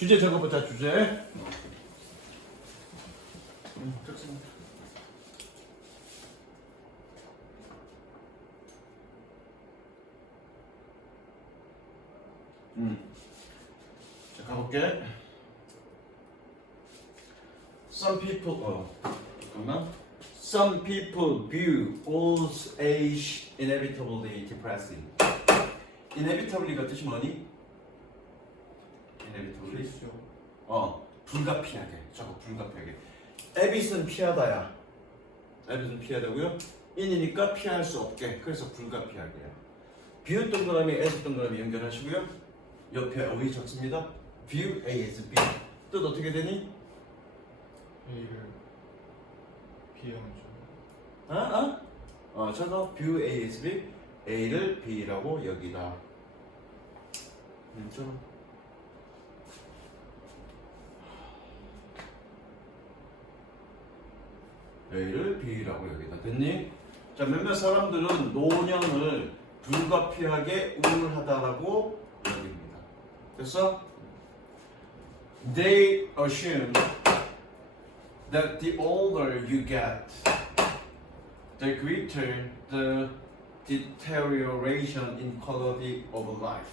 주제 적어보자, 주제. 적습니다. 자, 가볼게. Some people, 잠깐만. Some people view old age inevitably depressing. inevitably가 뜻이 뭐니? inevitably? 불가피하게. 저거 불가피하게. 에빗은 피하다야. 에빗은 피하다고요? in이니까 피할 수 없게. 그래서 불가피하게요. view 동그라미, as 동그라미 연결하시고요. 옆에 어휘 적습니다. view A as B. 뜻 어떻게 되니? A를 B하면 저거 view A as B. A를 B라고 여기다. 저거. A를 B라고 여기다. 됐니? 자, 몇몇 사람들은 노년을 불가피하게 우울하다라고 여깁니다. 됐어? They assume that the older you get, the greater the deterioration in quality of life.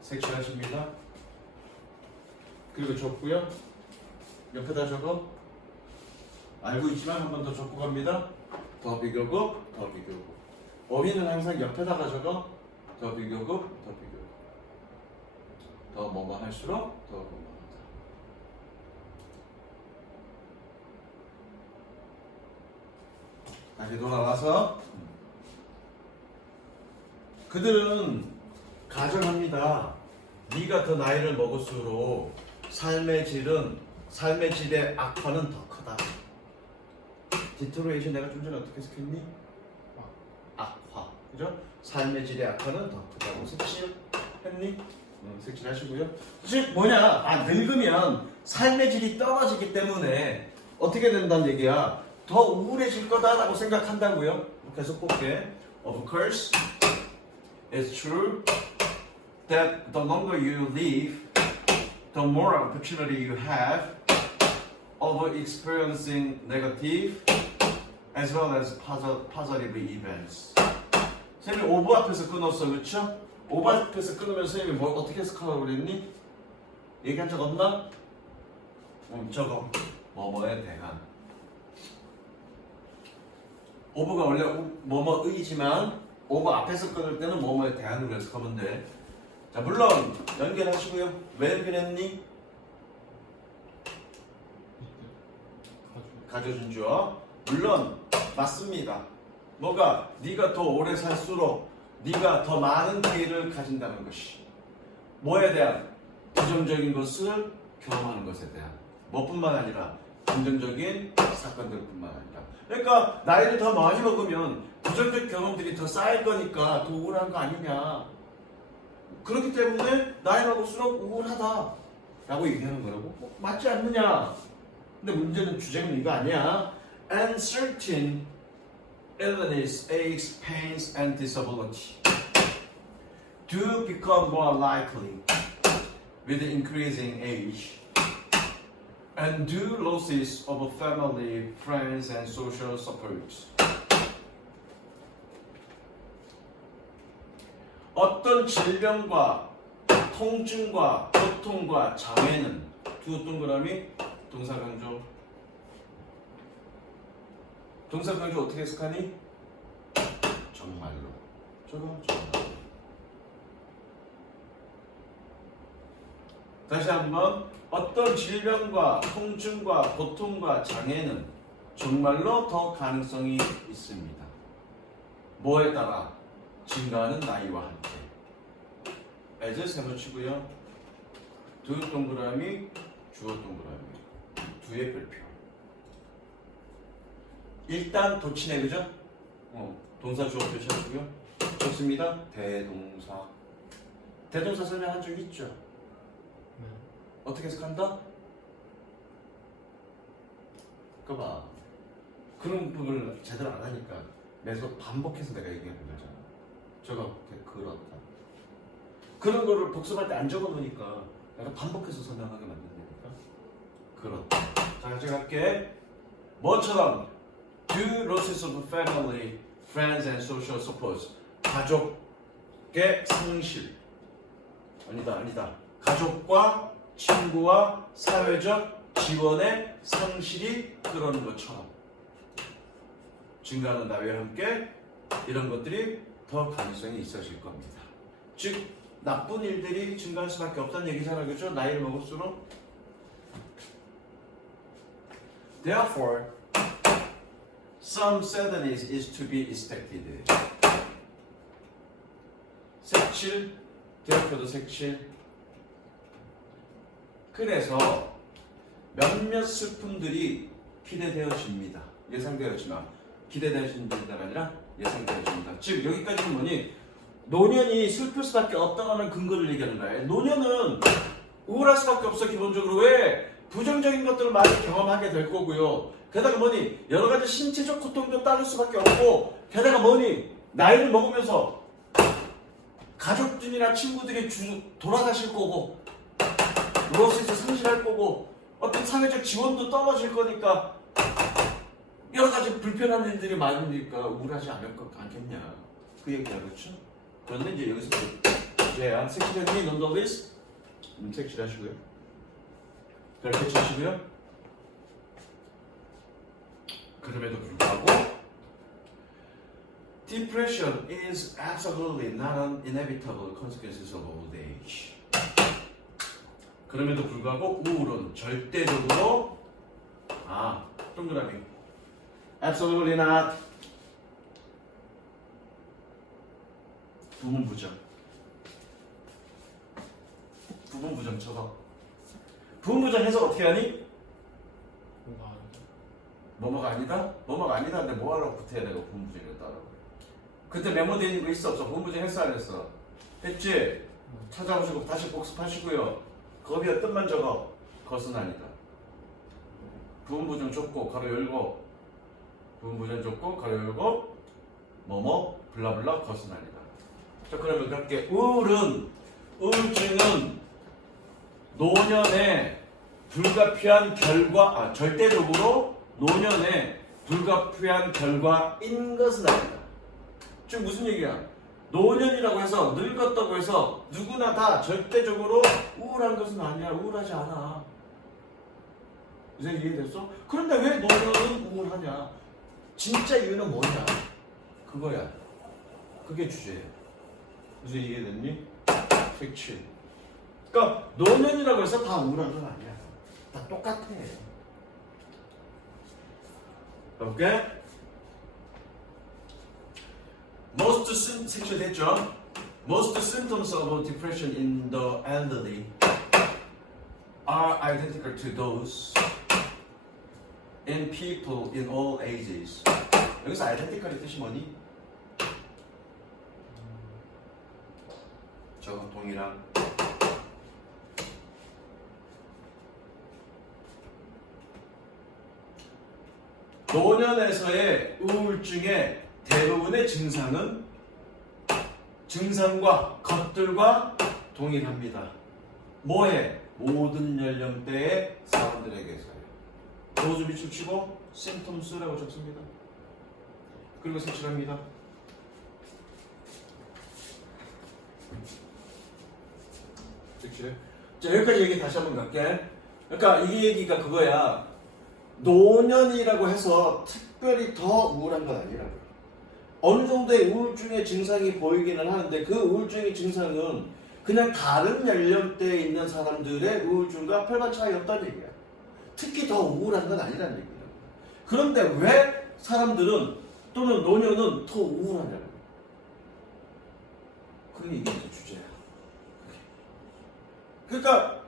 색칠하십니다. 그리고 적고요. 옆에다 적어. 알고 있지만 한 번 더 적고 갑니다. 더 비교급, 더 비교급. 어휘는 항상 옆에다가 적어. 더 비교급, 더 비교급. 더 뭐뭐 할수록 더 뭐뭐 하다. 다시 돌아와서 그들은 가정합니다. 네가 더 나이를 먹을수록 삶의 질의 악화는 더 크다. 디토레이션 내가 좀 전에 어떻게 해석했니? 악화. 그죠? 삶의 질의 악화는 더 크다고 색칠했니? 색칠하시고요. 즉 뭐냐? 늙으면 삶의 질이 떨어지기 때문에 어떻게 된다는 얘기야? 더 우울해질 거다라고 생각한다고요. 계속 볼게. Of course, it's true that the longer you live, the more opportunity you have of experiencing negative as well as positive events. 선생님이 over 앞에서 끊었어, 그렇죠? over 앞에서 끊으면 선생님이 뭘 어떻게 해석하라고 그랬니? 얘기한 적 없나? 저거 뭐뭐에 대한 over가 원래 뭐뭐의지만 over 앞에서 끊을 때는 뭐뭐에 대한으로 해석하면 돼. 자, 물론 연결하시고요. 왜 연결했니? 가져준 주어. 물론 맞습니다. 뭐가? 네가 더 오래 살수록 네가 더 많은 기회를 가진다는 것이. 뭐에 대한? 부정적인 것을 경험하는 것에 대한. 뭐뿐만 아니라 긍정적인 사건들뿐만 아니라. 그러니까 나이를 더 많이 먹으면 부정적 경험들이 더 쌓일 거니까 더 우울한 거 아니냐. 그렇기 때문에 나이가 먹을수록 우울하다 라고 얘기하는 거라고. 맞지 않느냐. 근데 문제는 주제는 이거 아니야. And certain illness, aches, pains, and disability do become more likely with increasing age, and do losses of family, friends, and social support. 어떤 질병과 통증과 고통과 장애는 두 동그라미 동사 강조. 동사 강조 어떻게 해석하니? 정말로. 저거 정말로. 다시 한번. 어떤 질병과 통증과 고통과 장애는 정말로 더 가능성이 있습니다. 뭐에 따라? 증가하는 나이와 함께. as 세모치고요. 두 동그라미, 주어 동그라미. 두의 별표. 일단 도치네, 그죠? 동사 주어 표시하고요. 좋습니다. 대동사. 대동사 설명한 적 있죠? 네. 어떻게 해석한다? 그거 봐. 그런 부분을 제대로 안 하니까 매번 반복해서 내가 얘기하는 거잖아. 저거 그렇다. 그런 거를 복습할 때 안 적어 놓으니까 약간 반복해서 설명하게 만든다니까. 그렇다. 자, 같이 갈게. 뭐처럼 due losses of family, friends and social support. 가족의 상실. 아니다. 가족과 친구와 사회적 지원의 상실이 그러는 것처럼 증가하는 나이와 함께 이런 것들이 더 가능성이 있어질 겁니다. 즉 나쁜 일들이 증가할 수밖에 없다는 얘기잖아요. 그렇죠? 나이를 먹을수록. Therefore, some sadness is to be expected. 색칠, therefore 색칠. 그래서 몇몇 슬픔들이 기대되어집니다. 예상되어지만 기대되어진다가 아니라 예상되어집니다. 즉 여기까지는 뭐니? 노년이 슬플 수밖에 없다는 근거를 얘기하는 거예요. 노년은 우울할 수밖에 없어. 기본적으로 왜? 부정적인 것들을 많이 경험하게 될 거고요. 게다가 뭐니? 여러 가지 신체적 고통도 따를 수밖에 없고, 게다가 뭐니? 나이를 먹으면서 가족들이나 친구들이 돌아가실 거고, 로스에서 상실할 거고, 어떤 사회적 지원도 떨어질 거니까 여러 가지 불편한 일들이 많으니까 우울하지 않겠냐, 그 얘기야. 그렇죠? 그런데 이제 여기서 이제야 색칠했니? 논더비스? 색칠하시고요. 그렇게 치시고요. 그럼에도 불구하고 Depression is absolutely not an inevitable consequences of old age. 그럼에도 불구하고 우울은 절대적으로 동그라미 absolutely not 부분부정 쳐봐. 부분부정 해석 어떻게 하니? 뭐뭐가 아니다? 뭐뭐가 아니다. 근데 뭐하라고 붙여야 되고 부분부정이었다라고. 그때 메모되어 있는 거 있어 없어? 부분부정 했어 안 했어? 했지? 찾아보시고 다시 복습하시고요. 겁이 어떤만 적어. 것은 아니다. 부분부정 좁고 가로 열고, 부분부정 좁고 가로 열고, 뭐뭐 블라블라 것은 아니다. 자, 그러면 그렇게 우울증은 노년에 불가피한 결과, 절대적으로 노년에 불가피한 결과인 것은 아니다. 지금 무슨 얘기야? 노년이라고 해서 늙었다고 해서 누구나 다 절대적으로 우울한 것은 아니야. 우울하지 않아. 이제 이해됐어? 그런데 왜 노년은 우울하냐? 진짜 이유는 뭐냐? 그거야. 그게 주제야. 이제 이해됐니? 색칠. 그러니까 노년이라고 해서 다 우울한 건 아니야. 다 똑같아. 오케이? 색칠됐죠? Most symptoms of depression in the elderly are identical to those in people in all ages. 여기서 identical의 뜻이 뭐니? 저건 동일한. 노년에서의 우울증의 대부분의 증상과 것들과 동일합니다. 뭐에? 모든 연령대의 사람들에게서요. 도수 밑줄 치고 symptoms라고 적습니다. 그리고 색칠합니다. 색칠해. 자, 여기까지 얘기 다시 한번 갈게. 그러니까 이 얘기가 그거야. 노년이라고 해서 특별히 더 우울한 건 아니라고요. 어느 정도의 우울증의 증상이 보이기는 하는데 그 우울증의 증상은 그냥 다른 연령대에 있는 사람들의 우울증과 별반 차이 없다는 얘기야. 특히 더 우울한 건 아니라는 얘기야. 그런데 왜 사람들은 또는 노년은 더 우울하냐고. 그게 이게 주제야. 그러니까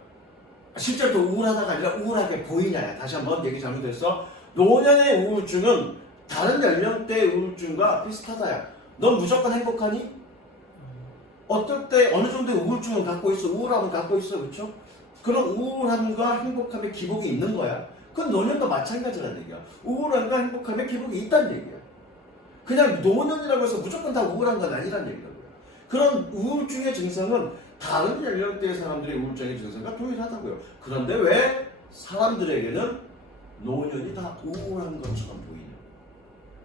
실제로 더 우울하다가 아니라 우울하게 보이냐. 다시 한번 얘기 잘못했어. 노년의 우울증은 다른 연령대의 우울증과 비슷하다야. 넌 무조건 행복하니? 어떨 때 어느 정도의 우울증을 갖고 있어. 우울함을 갖고 있어. 그렇죠? 그런 우울함과 행복함의 기복이 있는 거야. 그건 노년도 마찬가지라는 얘기야. 우울함과 행복함의 기복이 있다는 얘기야. 그냥 노년이라고 해서 무조건 다 우울한 건 아니라는 얘기라고요. 그런 우울증의 증상은 다른 연령대의 사람들의 우울증의 증상과 동일하다고요. 그런데 왜 사람들에게는 노년이 다 우울한 것처럼 보이냐?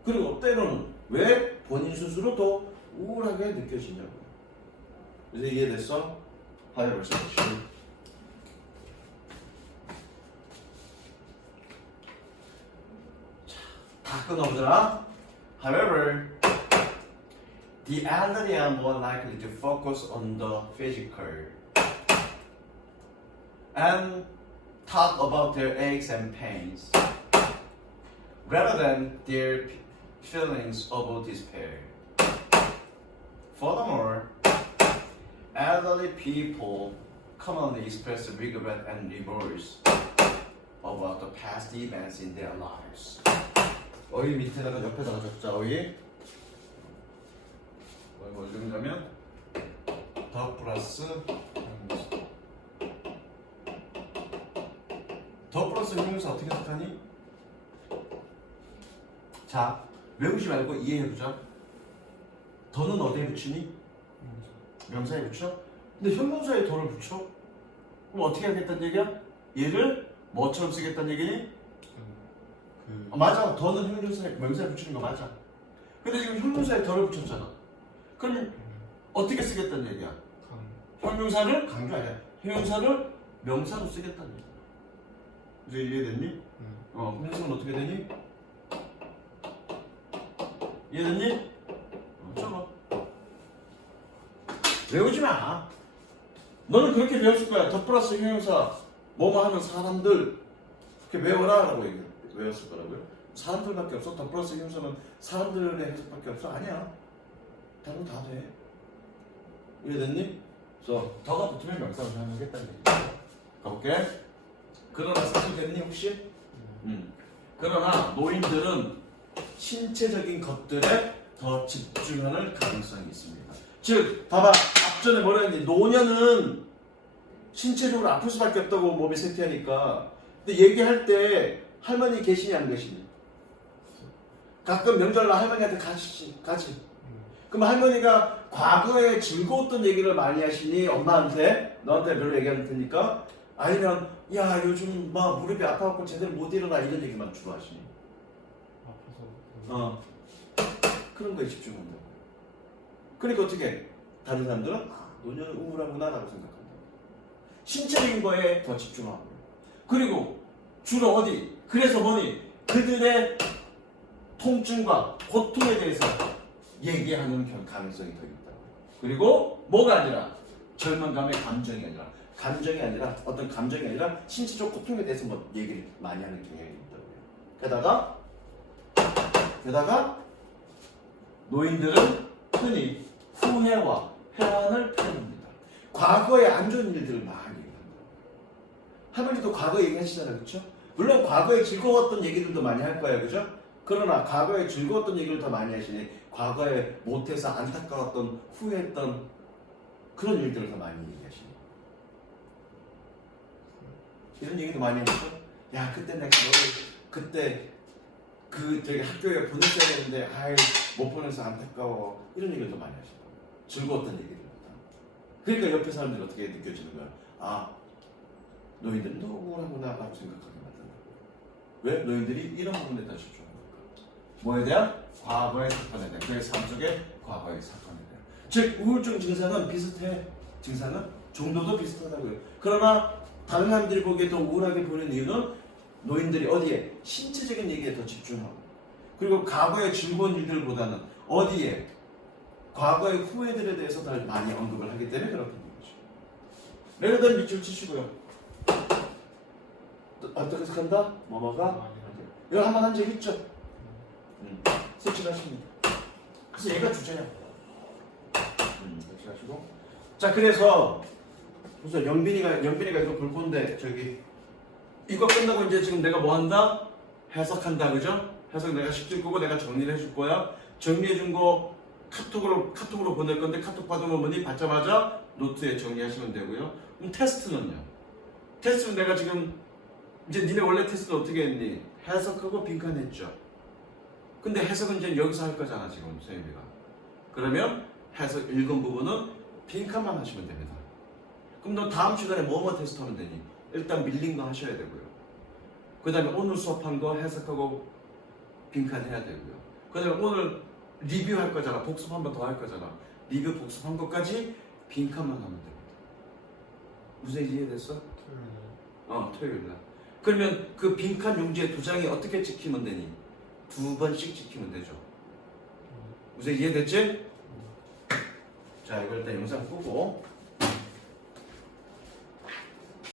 그리고 때로는 왜 본인 스스로 더 우울하게 느껴지냐고요. 그래서 이해됐어? 하이버 섹션. 다 끊어보자. However, the elderly are more likely to focus on the physical and talk about their aches and pains rather than their feelings of despair. Furthermore, elderly people commonly express regret and remorse about the past events in their lives. 어휘 밑에다가 옆에다가 적자 어휘. 뭐 읽으면 더 플러스 더 플러스 형용사 어떻게 생각하니? 자, 외우지 말고 이해해보자. 더는 어디에 붙이니? 명사에 붙여? 근데 형용사에 더를 붙여? 그럼 어떻게 하겠다는 얘기야? 얘를 뭐처럼 쓰겠다는 얘기니? 맞아. 더는 형용사에, 명사에 붙이는 거 맞아. 근데 지금 형용사에 더를 붙였잖아. 그럼 어떻게 쓰겠다는 얘기야? 형용사를 강조 아니야. 형용사를 명사로 쓰겠다는 얘기야. 이제 이해됐니? 형용사는 어떻게 되니? 이해됐니? 적어. 외우지 마. 너는 그렇게 배웠을 거야. 더 플러스 형용사 뭐뭐 하는 사람들 그렇게 외워라 라고 외웠을 거라고요. 사람들밖에 없어. 더 플러스 형용사는 사람들의 해석밖에 없어. 아니야. 다른 다 돼. 이해됐니? 그래서 더가 붙으면 명사로 사용하겠다는 얘기야. 가볼게. 그러나 사실 됐니 혹시? 그러나 노인들은 신체적인 것들에 더 집중하는 가능성이 있습니다. 즉, 봐봐. 앞전에 뭐라 했니? 노년은 신체적으로 아플 수밖에 없다고 몸이 쇠퇴하니까. 근데 얘기할 때 할머니 계시니 안 계시니? 가끔 명절날 할머니한테 가지. 그럼 할머니가 과거에 즐거웠던 얘기를 많이 하시니? 엄마한테? 너한테 별로 얘기 안 테니까? 아니면 야 요즘 막 무릎이 아파갖고 제대로 못 일어나 이런 얘기만 주로 하시니? 아파서 그런 거에 집중한다고. 그러니까 어떻게? 다른 사람들은 노년은 우울하구나 라고 생각한다. 신체적인 거에 더 집중하고. 그리고 주로 어디? 그래서 뭐니? 그들의 통증과 고통에 대해서 얘기하는 가능성이 더 있다. 그리고 뭐가 아니라 절망감의 감정이 아니라 어떤 감정이 아니라 신체적 고통에 대해서 뭐 얘기를 많이 하는 경향이 있다고요. 게다가 노인들은 흔히 후회와 회한을 표현합니다. 과거에 안 좋은 일들을 많이 얘기합니다. 할머니도 과거 얘기하시잖아요, 그렇죠? 물론 과거에 즐거웠던 얘기들도 많이 할 거예요, 그죠? 그러나 과거에 즐거웠던 얘기를 더 많이 하시니 과거에 못해서 안타까웠던 후회했던 그런 일들을 더 많이 얘기하시니 이런 얘기도 많이 하시죠? 야 그때 내가 너를 그때 그 되게 학교에 보냈어야 되는데 아이 못 보내서 안타까워 이런 얘기를 더 많이 하시고 즐거웠던 얘기들보다. 그러니까 옆에 사람들이 어떻게 느껴지는 거야? 아 노인들은 더 우울하구나 라고 생각하게 만든다. 왜? 노인들이 이런 부분에 다 집중하는 걸까? 뭐에 대한? 과거의 사건에 대한 그의 삶 속의 과거의 사건에 대한. 즉 우울증 증상은 비슷해. 증상은 정도도 비슷하다고요. 그러나 다른 사람들이 보기에 더 우울하게 보이는 이유는 노인들이 어디에? 신체적인 얘기에 더 집중하고 그리고 과거의 즐거운 일들보다는 어디에? 과거의 후회들에 대해서 더 많이 언급을 하기 때문에 그렇게 되는 거죠. 예를 들면 밑줄 치시고요. 어떻게 생각한다? 뭐뭐가? 이거 한번 한 적 있죠? 색칠하십니다. 그래서 얘가 주제야. 색칠하시고. 자, 그래서 영빈이가 이거 볼 건데 저기 이거 끝나고 이제 지금 내가 뭐 한다? 해석한다, 그죠? 해석 내가 식질 끄고 내가 정리를 해줄 거야. 정리해준 거 카톡으로 보낼 건데 카톡 받으면 뭐니? 받자마자 노트에 정리하시면 되고요. 그럼 테스트는요? 테스트는 내가 지금 이제 니네 원래 테스트는 어떻게 했니? 해석하고 빈칸했죠. 근데 해석은 이제 여기서 할 거잖아 지금 선생님이가. 그러면 해석 읽은 부분은 빈칸만 하시면 됩니다. 그럼 너 다음 시간에 뭐뭐 테스트하면 되니? 일단 밀린 거 하셔야 되고요. 그 다음에 오늘 수업한 거 해석하고 빈칸 해야 되고요. 그 다음에 오늘 리뷰할 거잖아. 복습 한 번 더 할 거잖아. 리뷰 복습한 것까지 빈칸만 하면 됩니다. 무슨 이해됐어? 토요일 토요일 날. 그러면 그 빈칸 용지에 두 장이 어떻게 찍히면 되니? 두 번씩 찍히면 되죠. 무슨 이해됐지? 자, 이걸 일단 영상 끄고